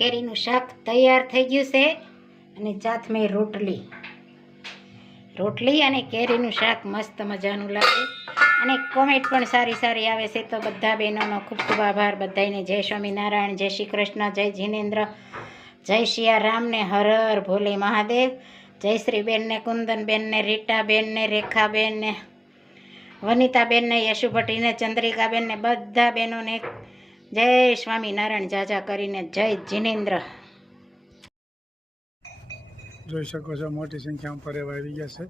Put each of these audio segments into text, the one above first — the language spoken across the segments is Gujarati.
કેરીનું શાક તૈયાર થઈ ગયું છે અને ચાથમે રોટલી અને કેરીનું શાક મસ્ત મજાનું લાગે અને કોમેન્ટ પણ સારી આવે છે. તો બધા બહેનોનો ખૂબ ખૂબ આભાર. બધાને જય સ્વામિનારાયણ, જય શ્રી કૃષ્ણ, જય જીનેન્દ્ર, જય સિયારામ ને હર હર ભોલે મહાદેવ. જય શ્રી બેનને, કુંદનબેનને, રીટાબેનને, રેખાબેનને, વનિતાબેનને, યશુભટ્ટીને, ચંદ્રિકાબેનને બધા બહેનોને જય સ્વામિનારાયણ. જાજા કરીને જય જીનેન્દ્ર. જોઈ શકો છો મોટી સંખ્યામાં પરેવા આવી ગયા છે.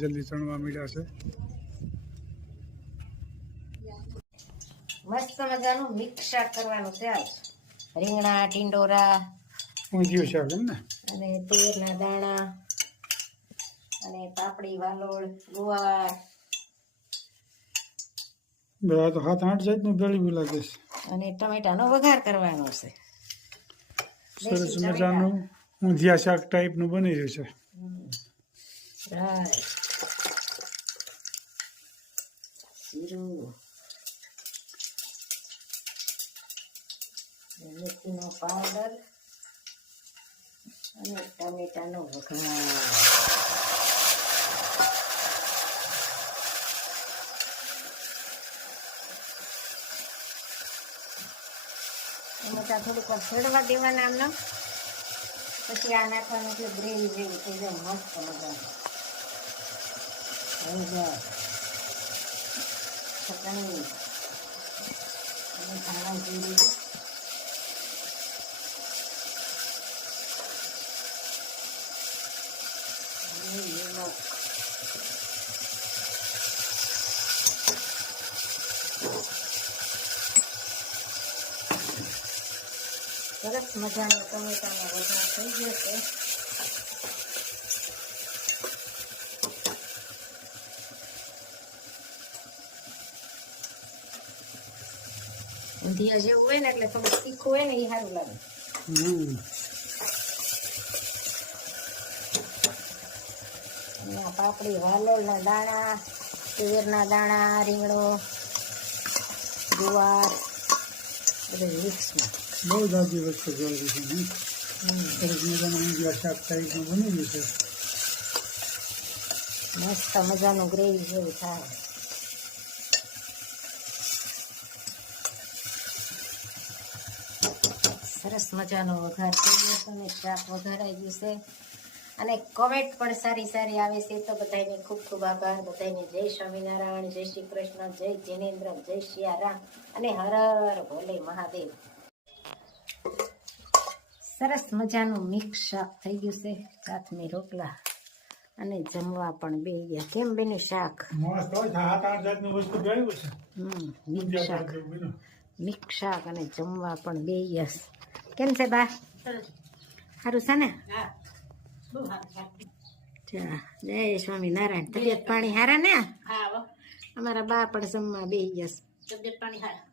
જલ્દી ચણવા મળ્યા છે. મસ્ત મજાનું મિક્સ શાક કરવાનું છે. આજ રીંગણા, ટીંડોરા, ઊંધિયું શાક એમ ને, અને તુવેરના દાણા અને પાપડી, વાલોળ, ગુવાર, બધા તો 7-8 જાતનું ભેળું લાગે છે. અને ટમેટાનો વઘાર કરવાનો છે. સરસ મજાનું ઊંધિયા શાક ટાઈપનું બની રહ્યું છે. જીરું, મેથીનો પાવડર અને ટમેટાનો વઘાર. ટમેટા થોડુંક ફેરવા દેવાના આમને, પછી આ નાખવાનું એટલે ગ્રેવી જેવું થઈ જાય મસ્ત મજાનું. ચટણી અને ધાણા જીરું, સરસ મજાનો ટમેટાનો વઘાર થઈ ગયો છે. ઊંધિયા જેવું હોય ને એટલે થોડું તીખું હોય ને એ સારું લાગે. પાપડી, વાલોળના દાણા, તુવેરના દાણા, રીંગણો, ગુવાર બધું મિક્સમાં. બહુ જાજી વસ્તુ જોઈ છે. સરસ મજાનું ઊંધિયા શાક ટાઈપનું બની ગયું છે. મસ્ત મજાનું ગ્રેવી જેવું થાય. સરસ મજાનો વઘાર થઈ ગયો છે અને શાક વઘારાઈ ગયું છે અને કોમેન્ટ પણ સારી આવે છે. તો બધાને ખૂબ ખૂબ આભાર. બધાને જય સ્વામિનારાયણ, જય શ્રી કૃષ્ણ, જય જીનેન્દ્ર, જય સિયારામ અને હર હર ભોલે મહાદેવ. સરસ મજાનું મિક્સ શાક થઈ ગયું છે. ચાથમી રોટલા અને જમવા પણ બેસી ગયા. કેમ બેનું શાક? મસ્ત હોય. 7-8 જાતનું વસ્તુ ભેળું છે. મિક્સ શાક અને જમવા પણ બેસી ગયા. કેમ છે બા? સારું છે ને? જય સ્વામિનારાયણ. તબિયત પાણી હારા ને? અમારા બા પણ જમવા બેસી ગયા. તબિયત પાણી હારા.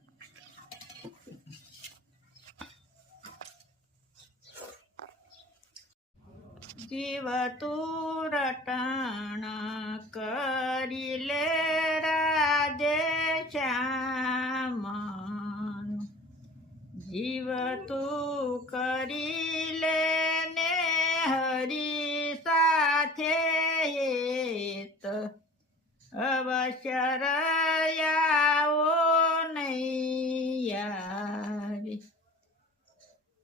જીવ તું રટણ કરી લે રાધે શ્યામ, જીવ તું કરી લે ને હરી સાથે હેત, અવશ્ય રયાવો નહીં આવી.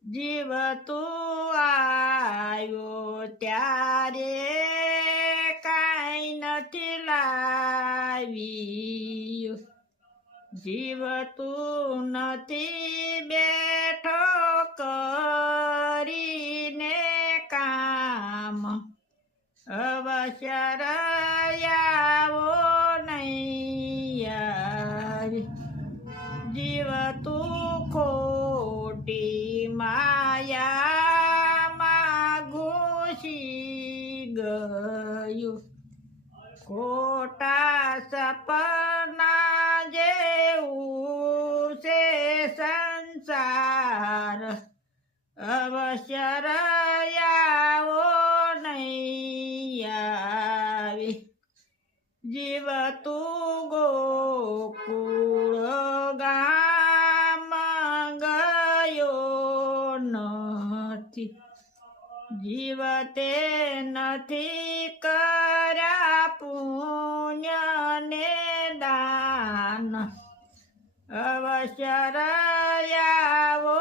જીવ તું આવ્યો ત્યારે કાંઈ નથી લાવ્યું, જીવ તું નથી બેઠો કરીને કામ, અવશ્ય રયાવો નહીં આવી. જીવ તું ખોટી માયામાં ઘૂસી ગયું, ખોટા સપના જેવું છે સંસાર, અવશ્ય રયાવો નહીં આવી. જીવ તું ગોકુળ ગા તે નથી કર્યા પુણ્ય ને દાન અવશ્ય આવો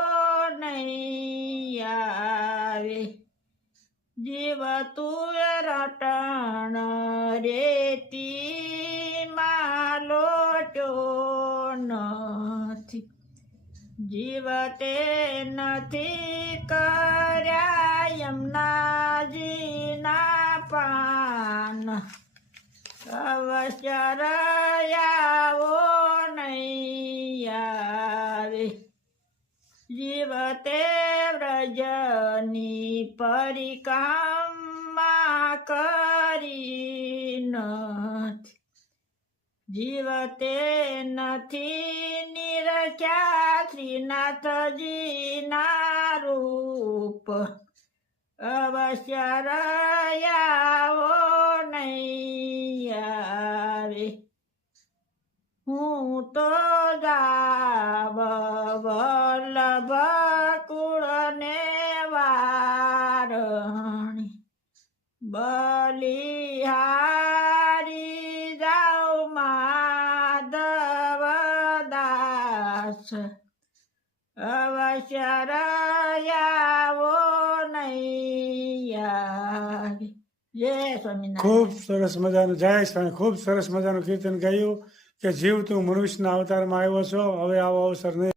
નહીં આવે જીવ તું રટણ રેતી માં લોટ્યો નથી જીવ તે નથી કર્યા યમુનાજીના પાન અવશ્ય આવો નહીં આવે જીવ તે વ્રજની પરિક્રમા કરી નથી જીવ તે નથી નિરખ્યા શ્રીનાથજીના રૂપ અવશ્ય આવો નહીં આવે હું તો જાવ વલ્લભ કુળને વારણી બલિહારી જાઉ માધવ દાસ અવશ્ય આવો નહીં આવે જય સ્વામિનારાયણ. ખૂબ સરસ મજાનું જય સ્વામી. ખૂબ સરસ મજાનું કીર્તન ગાયું કે જીવ તું મનુષ્યના અવતારમાં આવ્યો છો, હવે આવો અવસર નહીં.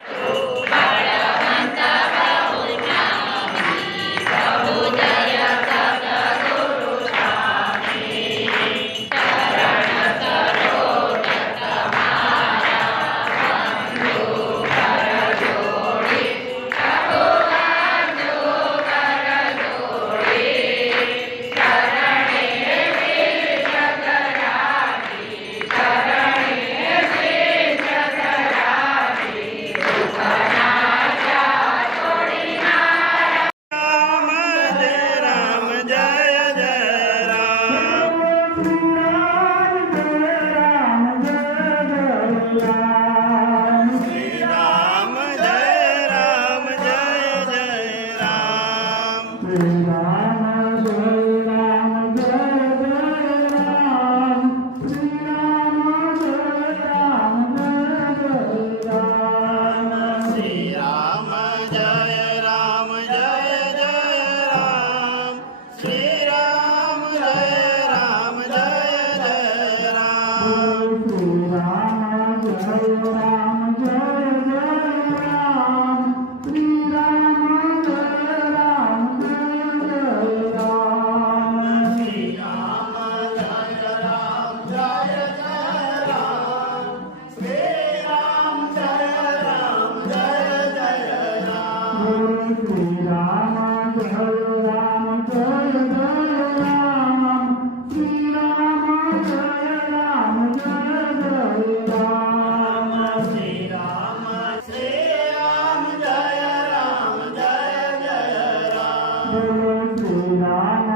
Ram